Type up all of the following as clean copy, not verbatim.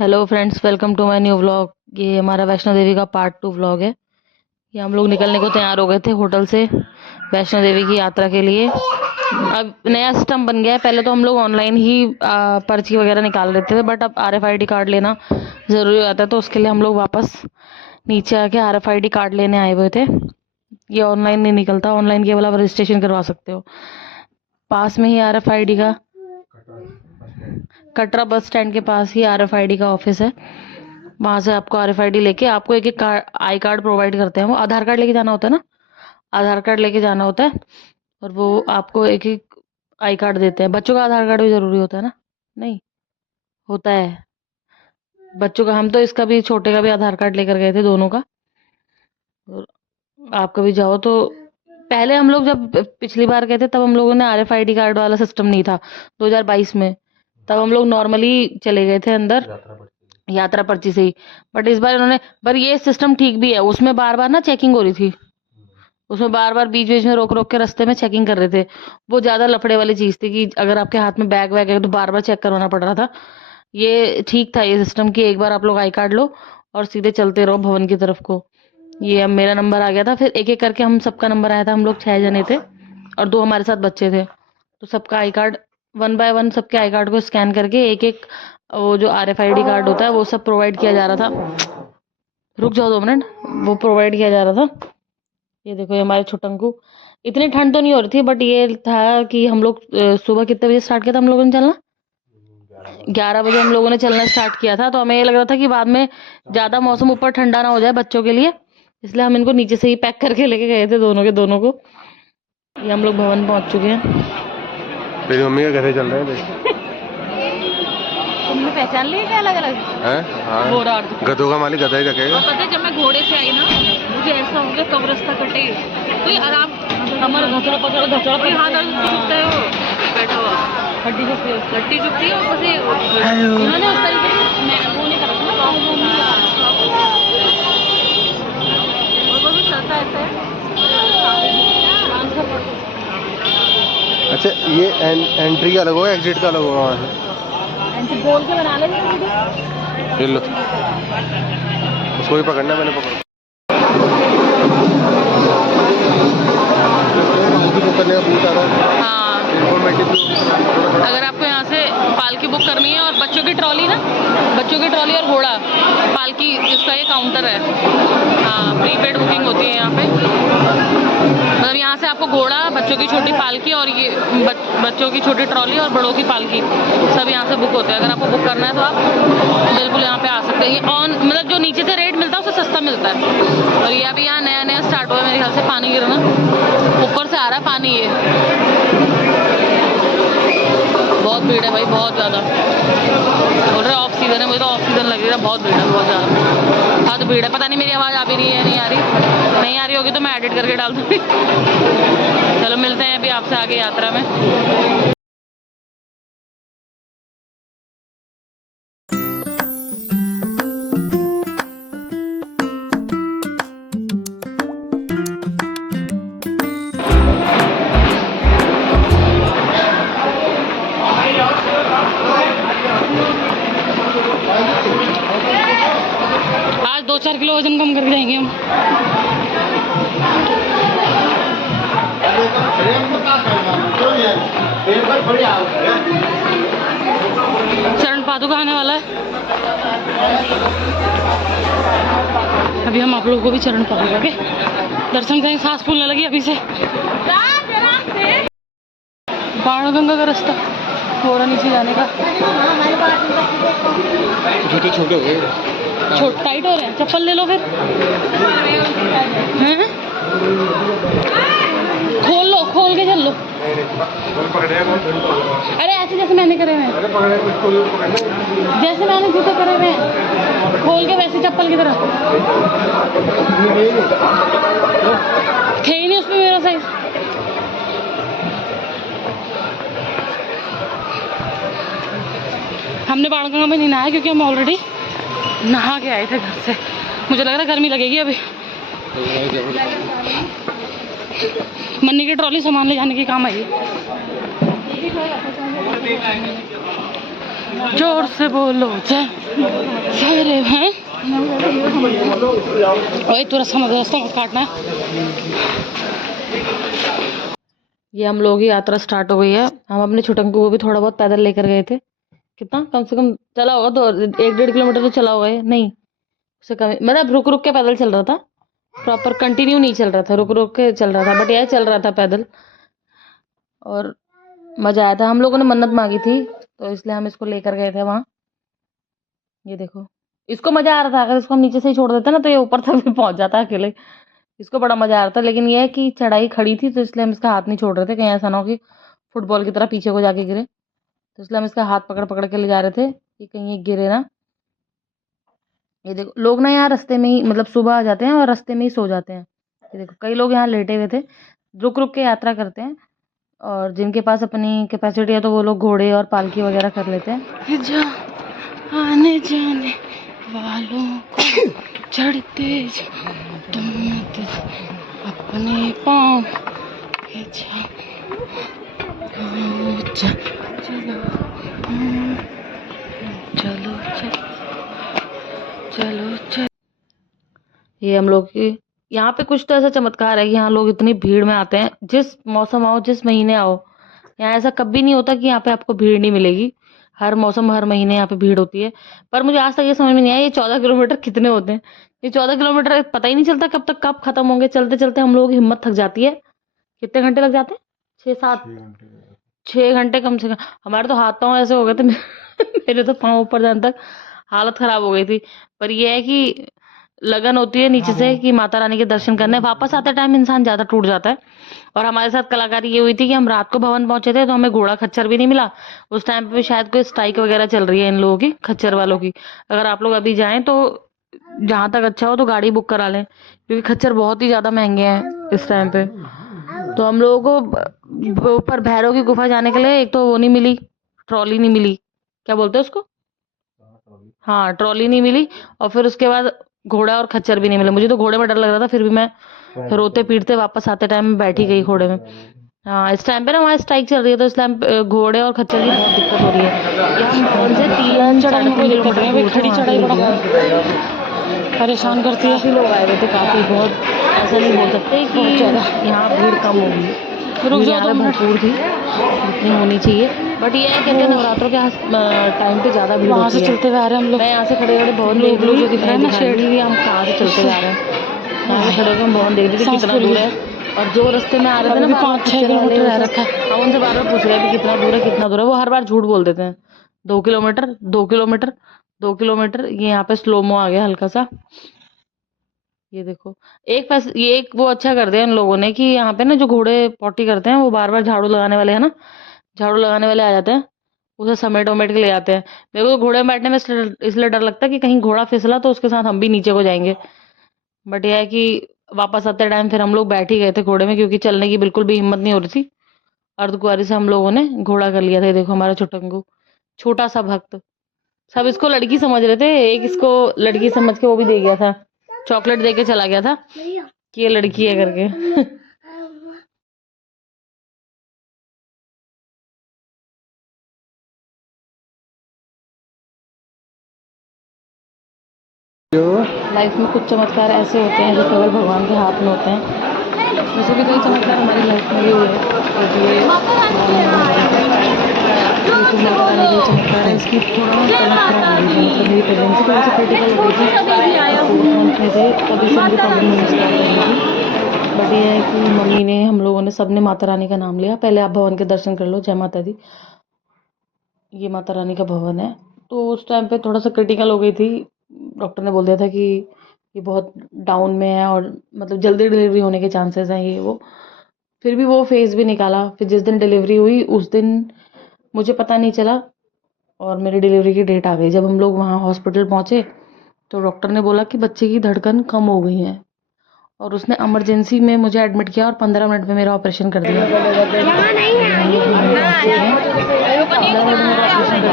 Hello friends, welcome to my new vlog. ये हमारा वैष्णो देवी का पार्ट 2 व्लॉग है। ये हम लोग निकलने को तैयार हो गए थे होटल से वैष्णो देवी की यात्रा के लिए। अब नया सिस्टम बन गया है। पहले तो हम लोग ऑनलाइन ही पर्ची वगैरह निकाल लेते थे, बट अब RFID कार्ड लेना ज़रूरी हो जाता है, तो उसके लिए हम लोग वापस नीचे आके RFID कार्ड लेने आए हुए थे। ये ऑनलाइन नहीं निकलता, ऑनलाइन केवल आप रजिस्ट्रेशन करवा सकते हो। पास में ही RFID का कटरा बस स्टैंड के पास ही RFID का ऑफिस है। वहां से आपको RFID लेके आपको एक एक आई कार्ड प्रोवाइड करते हैं। वो आधार कार्ड लेके जाना होता है ना, आधार कार्ड लेके जाना होता है, और वो आपको एक एक आई कार्ड देते हैं। बच्चों का आधार कार्ड भी जरूरी होता है ना? नहीं होता है बच्चों का। हम तो इसका भी, छोटे का भी आधार कार्ड लेकर गए थे, दोनों का। और आप कभी जाओ तो, पहले हम लोग जब पिछली बार गए थे तब हम लोगों ने RFID कार्ड वाला सिस्टम नहीं था, 2022 में। तब हम लोग नॉर्मली चले गए थे अंदर, यात्रा पर्ची से ही। बट इस बार इन्होंने, पर ये सिस्टम ठीक भी है। उसमें बार बार ना चेकिंग हो रही थी, उसमें बार बार बीच बीच में रोक रोक के रास्ते में चेकिंग कर रहे थे। वो ज्यादा लफड़े वाली चीज थी कि अगर आपके हाथ में बैग वैग है तो बार बार चेक करवाना पड़ रहा था। ये ठीक था ये सिस्टम कि एक बार आप लोग आई कार्ड लो और सीधे चलते रहो भवन की तरफ को। ये अब मेरा नंबर आ गया था, फिर एक एक करके हम सबका नंबर आया था। हम लोग 6 जने थे और 2 हमारे साथ बच्चे थे, तो सबका I card, one by one सबके आई कार्ड को स्कैन करके एक एक, वो जो RFID कार्ड होता है वो सब प्रोवाइड किया जा रहा था। रुक जाओ 2 मिनट, वो प्रोवाइड किया जा रहा था। ये देखो, ये हमारे छोटंकू। इतनी ठंड तो नहीं हो रही थी, बट ये था कि हम लोग सुबह कितने बजे स्टार्ट किया था हम लोगों ने चलना? 11 बजे हम लोगों ने चलना स्टार्ट किया था। तो हमें ये लग रहा था कि बाद में ज्यादा मौसम ऊपर ठंडा ना हो जाए बच्चों के लिए, इसलिए हम इनको नीचे से ही पैक करके लेके गए थे, दोनों के दोनों को। ये हम लोग भवन पहुंच चुके हैं। तेरी मम्मी का कैसे चल रहे हैं देख? तुमने पहचान लिया क्या अलग अलग? हाँ, गधों का मालिक गधा ही रखेगा। पता है, जब मैं घोड़े से आई ना, मुझे ऐसा हो गया कब रास्ता कटे, तो आराम हमारा घचड़ा पकड़ घचड़ा पे हाथ चुपता है, वो बैठा हुआ हड्डी चुपती है। और बस इन्होंने उस तरीके से मैं वो नहीं कर रहा था, वो नहीं कर रहा, और वो भी चलता ऐसा है। अच्छा, ये एंट्री का अलग होगा, एग्जिट का अलग होगा? वहाँ ऐसे बोल के बना लेंगे। से लो, उसको भी पकड़ना, मैंने पकड़ा। करने का पूछा था। हाँ, अगर आपको यहाँ से पालकी बुक करनी है, और बच्चों की ट्रॉली ना, बच्चों की ट्रॉली और घोड़ा पालकी, इसका ये काउंटर है। हाँ, प्रीपेड बुकिंग होती है यहाँ पे। मतलब यहाँ से आपको घोड़ा, बच्चों की छोटी पालकी, और ये बच्चों की छोटी ट्रॉली और बड़ों की पालकी, सब यहाँ से बुक होते हैं। अगर आपको बुक करना है तो आप बिल्कुल यहाँ पे आ सकते हैं। ऑन, मतलब जो नीचे से रेट मिलता है उससे सस्ता मिलता है। और ये अभी यहाँ नया नया स्टार्ट हुआ है मेरे ख्याल से, पानी गिरना ऊपर से आ रहा है पानी। ये बहुत भीड़ है भाई, बहुत ज़्यादा। बोल रहे ऑफ सीजन है, मुझे तो ऑफ सीजन लग रहा है, बहुत भीड़ है, बहुत ज़्यादा। हाँ, तो भीड़ है। पता नहीं मेरी आवाज़ आ भी रही है, नहीं आ रही? नहीं आ रही होगी तो मैं एडिट करके डाल दूँगी। चलो मिलते हैं अभी आपसे आगे यात्रा में। आज 2-4 किलो वजन कम करके जाएंगे हम। चरण पादुका आने वाला है, अभी हम आप लोगों को भी चरण पादुका के दर्शन करेंगे। सांस फूलने लगी अभी से। बाणगंगा का रास्ता हो रहा नीचे जाने का। छोटे छोटे हो गए, टाइट हो रहे हैं, चप्पल ले लो फिर। हैं? खोल लो, खोल के चल लो। अरे ऐसे जैसे मैंने करे हुए हैं, जैसे मैंने जूते करे हुए हैं, खोल के वैसे चप्पल की तरह। थे ही नहीं उसमें मेरा साइज। हमने बाणगंगा में नहीं नहाया क्योंकि हम ऑलरेडी नहा के आए थे घर से। मुझे लग रहा है गर्मी लगेगी अभी। मन्नी की ट्रॉली सामान ले जाने के काम आई। जोर से बोलो जय फेरे हैं। ओए तू रास्ता मत काटना। ये हम लोग की यात्रा स्टार्ट हो गई है। हम अपने छुटंकू को भी थोड़ा बहुत पैदल लेकर गए थे। कितना कम से कम चला होगा तो 1-1.5 किलोमीटर तो चला होगा ये, नहीं उससे कम, मतलब रुक रुक के पैदल चल रहा था, प्रॉपर कंटिन्यू नहीं चल रहा था, रुक रुक के चल रहा था, बट यह चल रहा था पैदल और मजा आया था। हम लोगों ने मन्नत मांगी थी तो इसलिए हम इसको लेकर गए थे वहाँ। ये देखो इसको मजा आ रहा था, अगर इसको हम नीचे से ही छोड़ देते ना तो ये ऊपर तक भी पहुंच जाता अकेले। इसको बड़ा मजा आ रहा था, लेकिन ये है कि चढ़ाई खड़ी थी तो इसलिए हम इसका हाथ नहीं छोड़ रहे थे, कहीं ऐसा ना हो कि फुटबॉल की तरह पीछे को जाके गिरे, तो इसलिए हम इसका हाथ पकड़ पकड़ के ले जा रहे थे कि कहीं ये गिरे ना। ये देखो लोग ना यहाँ रास्ते में ही, मतलब सुबह आ जाते हैं और रास्ते में ही सो जाते हैं। ये देखो कई लोग यहाँ लेटे हुए थे, रुक रुक के यात्रा करते हैं, और जिनके पास अपनी कैपेसिटी है तो वो लोग घोड़े और पालकी वगैरह कर लेते हैं। जा आने जाने वालों को चढ़ते अपने पाँव चलो चलो चलो। ये हम लोग की यहाँ पे कुछ तो ऐसा चमत्कार है कि यहाँ लोग इतनी भीड़ में आते हैं, जिस मौसम आओ जिस महीने आओ, यहाँ ऐसा कभी नहीं होता कि यहाँ पे आपको भीड़ नहीं मिलेगी। हर मौसम हर महीने यहाँ पे भीड़ होती है। पर मुझे आज तक ये समझ में नहीं आया ये 14 किलोमीटर कितने होते हैं। ये 14 किलोमीटर पता ही नहीं चलता कब तक कब खत्म होंगे। चलते चलते हम लोगों की हिम्मत थक जाती है। कितने घंटे लग जाते हैं? 6-7 6 घंटे कम से कम। हमारे तो हाथ पाँव ऐसे हो गए थे मेरे तो पाँव ऊपर जाने तक हालत खराब हो गई थी। पर ये है कि लगन होती है नीचे से कि माता रानी के दर्शन करने। वापस आते टाइम इंसान ज्यादा टूट जाता है। और हमारे साथ कलाकारी ये हुई थी कि हम रात को भवन पहुंचे थे तो हमें घोड़ा खच्चर भी नहीं मिला। उस टाइम पे भी शायद कोई स्ट्राइक वगैरह चल रही है इन लोगों की, खच्चर वालों की। अगर आप लोग अभी जाएं तो जहां तक अच्छा हो तो गाड़ी बुक करा लें, क्योंकि खच्चर बहुत ही ज्यादा महंगे हैं इस टाइम पे। तो हम लोगों को ऊपर भैरव की गुफा जाने के लिए एक तो वो नहीं मिली, ट्रॉली नहीं मिली, क्या बोलते हैं उसको, हाँ ट्रॉली नहीं मिली। और फिर उसके बाद घोड़ा और खच्चर भी नहीं मिले। मुझे तो घोड़े में डर लग रहा था, फिर भी मैं रोते पीटते वापस आते टाइम में बैठी गई घोड़े में। हाँ इस टाइम पे ना वहाँ स्ट्राइक चल रही है तो इस टाइम घोड़े और खच्चर की बहुत दिक्कत हो रही है। यहाँ हम भवन से 3-4 किलोमीटर खड़ी चढ़ाई बड़ा परेशान करती है। काफी लोग आए हुए थे, काफी, बहुत ऐसा नहीं बोल सकते कि यहाँ भीड़ कम होगी, यहाँ पे भरपूर थी जितनी होनी चाहिए। बट ये है कि नवरात्रों के टाइम पे ज्यादा भीड़ होती है। चलते हुए आ रहे हैं हम लोग। मैं यहाँ से खड़े खड़े भवन देख रही हूँ, जो दिख रहा है ना शेड, हम कहाँ से चलते हुए आ रहे हैं। यहाँ से खड़े होकर हम भवन देख रहे थे कितना दूर है। और जो रास्ते में आ रहे थे ना 5-6 किलोमीटर रह रखा है, हम उनसे बार बार पूछ रहे थे कितना दूर है कितना दूर है। वो हर बार झूठ बोल देते हैं। 2 किलोमीटर 2 किलोमीटर 2 किलोमीटर। ये यहाँ पे स्लोमो आ गया हल्का सा। ये देखो ये एक वो अच्छा कर दिया इन लोगों ने कि यहाँ पे ना जो घोड़े पॉटी करते हैं वो बार बार झाड़ू लगाने वाले है ना, झाड़ू लगाने वाले आ जाते हैं, उसे समेट वमेट के ले जाते हैं। मेरे को तो घोड़े में बैठने में इसलिए डर लगता है कि कहीं घोड़ा फिसला तो उसके साथ हम भी नीचे को जाएंगे। बट यह है कि वापस आते टाइम फिर हम लोग बैठ ही गए थे घोड़े में, क्योंकि चलने की बिल्कुल भी हिम्मत नहीं हो रही थी। अर्धकुंवारी से हम लोगों ने घोड़ा कर लिया था। ये देखो हमारा छुटंकू, छोटा सा भक्त। सब इसको लड़की समझ रहे थे, एक इसको लड़की समझ के वो भी दे गया था, चॉकलेट दे के चला गया था कि ये लड़की है करके। लाइफ में कुछ चमत्कार ऐसे होते हैं जो केवल भगवान के हाथ में होते हैं। वैसे भी कई चमत्कार हमारी लाइफ में भी हुए हैं, तो ये चमत्कार है। इसकी थोड़ा तबीयत खराब हो गई थी, मतलब मेरी प्रेगनेंसी थोड़ी सी क्रिटिकल हो गई थी, 4th मंथ में थे तभी से मुझे प्रॉब्लम होनी स्टार्ट हो गई थी। बट ये है कि मम्मी ने, हम लोगों ने, सबने माता रानी का नाम लिया। पहले आप भवन के दर्शन कर लो, जय माता दी। ये माता रानी का भवन है। तो उस टाइम पे थोड़ा सा क्रिटिकल हो गई थी, डॉक्टर ने बोल दिया था कि ये बहुत डाउन में है और मतलब जल्दी डिलीवरी होने के चांसेस हैं ये वो। फिर भी वो फेज़ भी निकाला। फिर जिस दिन डिलीवरी हुई उस दिन मुझे पता नहीं चला और मेरी डिलीवरी की डेट आ गई। जब हम लोग वहाँ हॉस्पिटल पहुँचे तो डॉक्टर ने बोला कि बच्चे की धड़कन कम हो गई है, और उसने इमरजेंसी में मुझे एडमिट किया और 15 मिनट में मेरा ऑपरेशन कर दिया।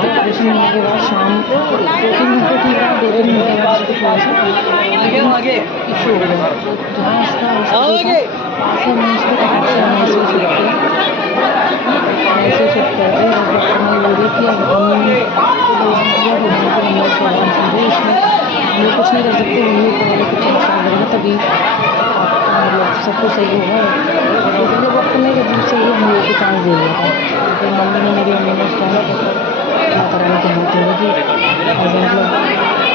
ऑपरेशन होने के बाद शाम 2-3 घंटे ठीक रहा, 2-3 घंटे बाद उसको थोड़ा सा इशू हो गया। जहाँ उसका पास है मैं उसको ऐसे चुप कर रहे और डॉक्टर ने बोल रही कि अब हम तो भगवान की या भगवान की मंगल से आराम समझे, इसमें हम लोग कुछ नहीं कर सकते, वही ऊपर वाले कुछ अच्छा करेगा तभी आपका मतलब सब कुछ सही होगा। इसलिए डॉक्टर ने एक अजीब से ही हम लोगों को चांस दे दिया था। फिर मम्मी ने मेरी मम्मी ने उस टाइम पे मतलब माता रानी के हाथ जोड़े कि ऐसे मतलब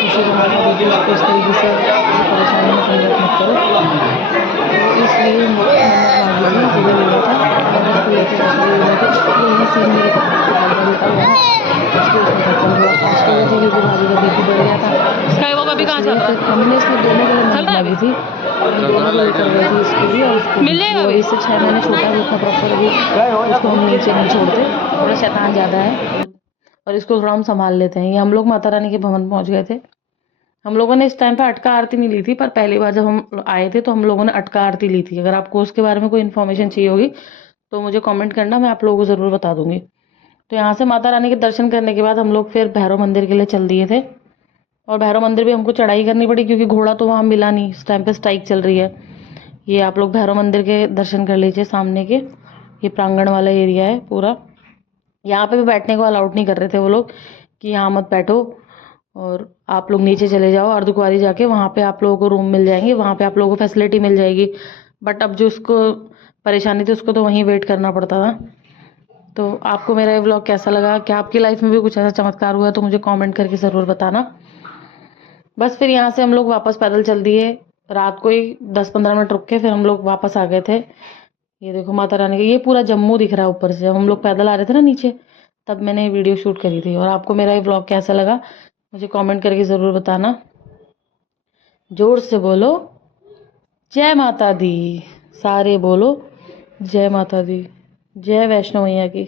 खुशी को मौका दीजिए, उसको इस तरीके से किसी परेशानी में कन्वर्ट मत करो। तो इसलिए मन्नत मांगी थी, जिगर हुआ था, मैंने उसको लेके हॉस्पिटल गए थे। तो यही सीन मेरे भाई का बेटा हुआ ना, उसके उसमें था, तो हम थोड़ा फास्ट हो गए थे क्योंकि भाभी का बीपी बढ़ गया था। स्काई वॉक अभी कहाँ चल इसलिए रहा फिर है? हमने इसलिए दोनों के लिए चल मन्नत रहा है मांगी अभी? थी। हम दोनों को लेकर गए थे, इसको भी और उसको भी। मिल जाएगा वो अभी? इससे 6 महीने छोटा है, वो इतना प्रॉपर अभी उसको हम नीचे नहीं छोड़ते, थोड़ा शैतान ज़्यादा है और इसको थोड़ा हम संभाल लेते हैं। ये हम लोग माता रानी के भवन पहुंच गए थे। हम लोगों ने इस टाइम पे अटका आरती नहीं ली थी, पर पहली बार जब हम आए थे तो हम लोगों ने अटका आरती ली थी। अगर आपको उसके बारे में कोई इन्फॉर्मेशन चाहिए होगी तो मुझे कमेंट करना, मैं आप लोगों को ज़रूर बता दूंगी। तो यहाँ से माता रानी के दर्शन करने के बाद हम लोग फिर भैरव मंदिर के लिए चल दिए थे। और भैरव मंदिर भी हमको चढ़ाई करनी पड़ी क्योंकि घोड़ा तो वहाँ मिला नहीं, इस टाइम पे स्ट्राइक चल रही है। ये आप लोग भैरव मंदिर के दर्शन कर लीजिए सामने के, ये प्रांगण वाला एरिया है पूरा। यहाँ पे भी बैठने को अलाउड नहीं कर रहे थे वो लोग कि यहाँ मत बैठो और आप लोग नीचे चले जाओ अर्धकुंवारी जाके, वहाँ पे आप लोगों को रूम मिल जाएंगे, वहाँ पे आप लोगों को फैसिलिटी मिल जाएगी। बट अब जो उसको परेशानी थी उसको तो वहीं वेट करना पड़ता था। तो आपको मेरा ये व्लॉग कैसा लगा? क्या आपकी लाइफ में भी कुछ ऐसा चमत्कार हुआ है तो मुझे कमेंट करके ज़रूर बताना। बस फिर यहाँ से हम लोग वापस पैदल चल दिए। रात को ही 10-15 मिनट रुक के फिर हम लोग वापस आ गए थे। ये देखो माता रानी का ये पूरा जम्मू दिख रहा है ऊपर से। जब हम लोग पैदल आ रहे थे ना नीचे, तब मैंने ये वीडियो शूट करी थी। और आपको मेरा ये व्लॉग कैसा लगा मुझे कमेंट करके ज़रूर बताना। जोर से बोलो जय माता दी, सारे बोलो जय माता दी, जय वैष्णो मैया की।